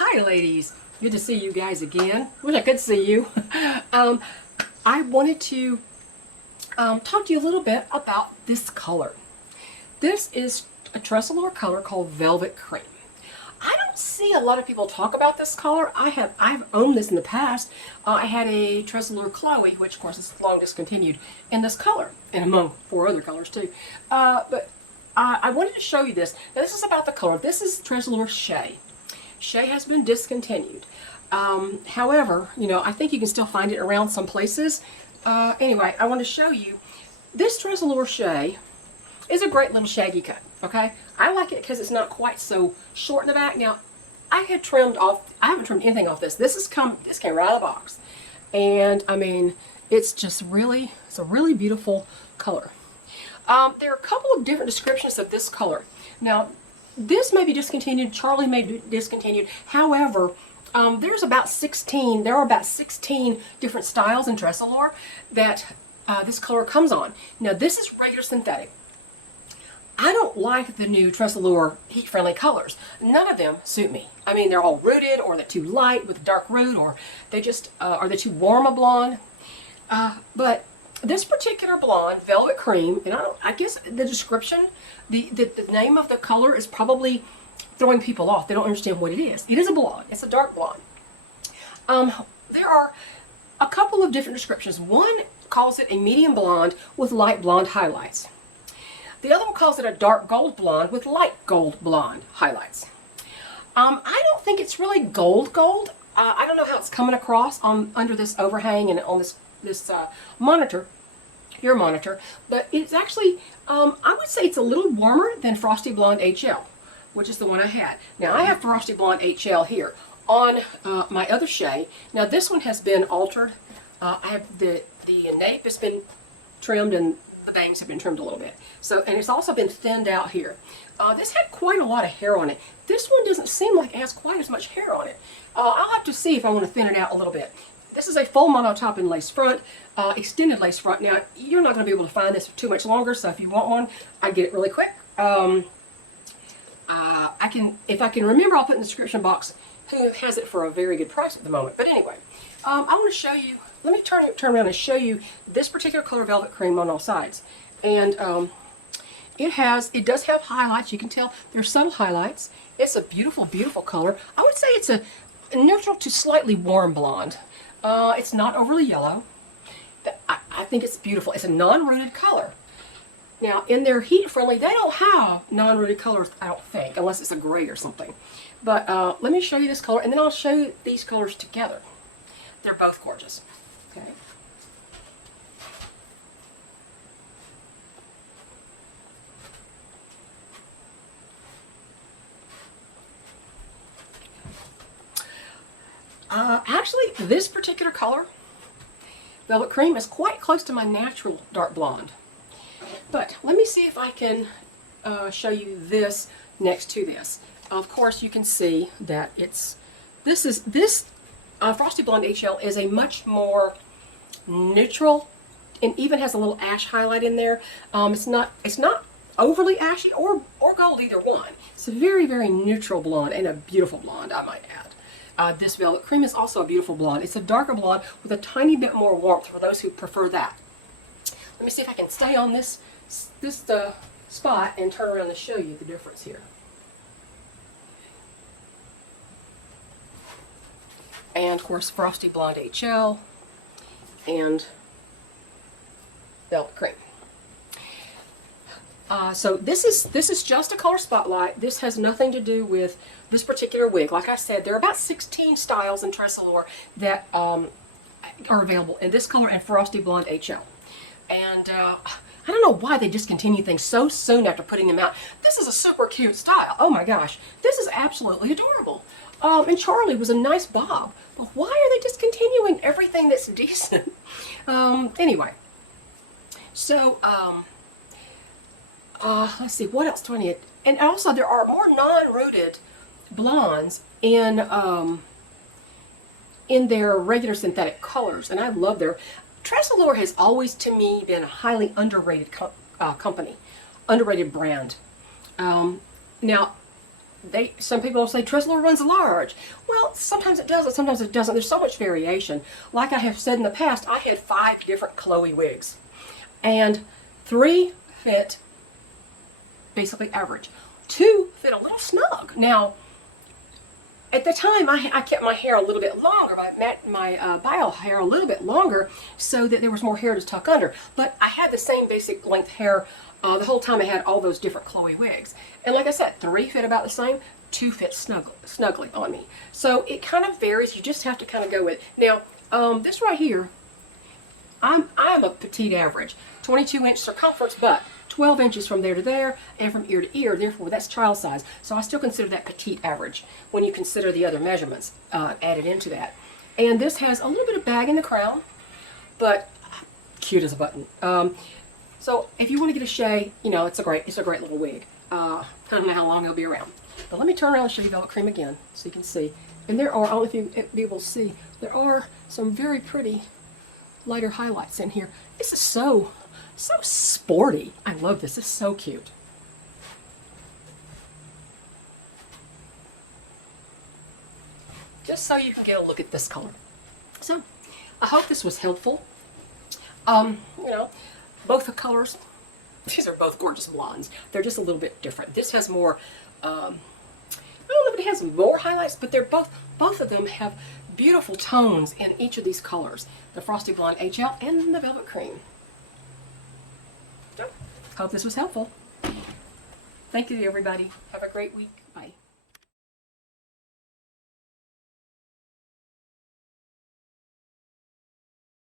Hi ladies, good to see you guys again. Wish I could see you. I wanted to talk to you a little bit about this color. This is a TressAllure color called Velvet Cream. I don't see a lot of people talk about this color. I've owned this in the past. I had a TressAllure Chloe, which of course is long discontinued, in this color, and among 4 other colors too. But I wanted to show you this. Now this is about the color. This is TressAllure Shea. Shea has been discontinued. However, you know, I think you can still find it around some places. Anyway, I want to show you this TressAllure Shea is a great little shaggy cut, okay? I like it because it's not quite so short in the back. Now, I haven't trimmed anything off this. This came right out of the box. And I mean, it's a really beautiful color. There are a couple of different descriptions of this color. Now, this may be discontinued, Charlie may be discontinued. However, there are about 16 different styles in TressAllure that this color comes on. Now, this is regular synthetic. I don't like the new TressAllure heat-friendly colors. None of them suit me. I mean, they're all rooted, or they're too light with a dark root, or they just are they too warm a blonde. But this particular blonde, Velvet Cream, and I guess the description, the name of the color is probably throwing people off. They don't understand what it is. It is a blonde. It's a dark blonde. There are a couple of different descriptions. One calls it a medium blonde with light blonde highlights. The other one calls it a dark gold blonde with light gold blonde highlights. I don't think it's really gold. I don't know how it's coming across under this overhang and on this monitor, your monitor, but it's actually, I would say it's a little warmer than Frosty Blonde HL, which is the one I had. Now I have Frosty Blonde HL here on my other Shea. Now this one has been altered. I have the nape has been trimmed and the bangs have been trimmed a little bit. So, and it's also been thinned out here. This had quite a lot of hair on it. This one doesn't seem like it has quite as much hair on it. I'll have to see if I want to thin it out a little bit. This is a full monotop and lace front, extended lace front. Now, you're not going to be able to find this for too much longer, so if you want one, I get it really quick. If I can remember, I'll put in the description box who has it for a very good price at the moment. But anyway, I want to show you, let me turn around and show you this particular color Velvet Cream on all sides. And it does have highlights. You can tell there's subtle highlights. It's a beautiful, beautiful color. I would say it's a neutral to slightly warm blonde. It's not overly yellow. I think it's beautiful. It's a non-rooted color. Now, in their heat-friendly, they don't have non-rooted colors, I don't think, unless it's a gray or something. But let me show you this color, and then I'll show you these colors together. They're both gorgeous. Okay. Actually, this particular color, Velvet Cream, is quite close to my natural dark blonde. But let me see if I can show you this next to this. Of course, you can see that this Frosty Blonde HL is a much more neutral, and even has a little ash highlight in there. It's not overly ashy or gold, either one. It's a very, very neutral blonde, and a beautiful blonde, I might add. This Velvet Cream is also a beautiful blonde. It's a darker blonde with a tiny bit more warmth for those who prefer that. Let me see if I can stay on this spot and turn around and show you the difference here. And of course, Frosty Blonde HL and Velvet Cream. So this is just a color spotlight. This has nothing to do with this particular wig. Like I said, there are about 16 styles in TressAllure that are available in this color and Frosty Blonde HL. And I don't know why they discontinue things so soon after putting them out. This is a super cute style. Oh my gosh, this is absolutely adorable. And Charlie was a nice bob. But why are they discontinuing everything that's decent? Anyway, so let's see, what else do I need? And also, there are more non-rooted blondes in their regular synthetic colors, and I love their. TressAllure has always, to me, been a highly underrated company, underrated brand. Now, some people say TressAllure runs large. Well, sometimes it does, and sometimes it doesn't. There's so much variation. Like I have said in the past, I had 5 different Chloe wigs, and 3 fit basically average. 2 fit a little snug. Now, at the time, I kept my hair a little bit longer, my bio hair a little bit longer, so that there was more hair to tuck under. But I had the same basic length hair the whole time I had all those different Chloe wigs. And like I said, 3 fit about the same, 2 fit snugly on me. So it kind of varies. You just have to kind of go with it. Now, this right here, I'm a petite average, 22-inch circumference, but 12 inches from there to there and from ear to ear. Therefore, that's child size. So I still consider that petite average when you consider the other measurements added into that. And this has a little bit of bag in the crown, but cute as a button. So if you want to get a shea, you know, it's a great little wig. I don't know how long it'll be around. But let me turn around and show you Velvet Cream again so you can see. And there are, I don't know if you'll be able to see, there are some very pretty lighter highlights in here. This is so sporty. I love this. It's so cute. Just so you can get a look at this color. So, I hope this was helpful. You know, both the colors, these are both gorgeous blondes. They're just a little bit different. This has more, I don't know if it has more highlights, but they're both of them have beautiful tones in each of these colors. The Frosty Blonde HL and the Velvet Cream. So, hope this was helpful. Thank you, everybody. Have a great week. Bye.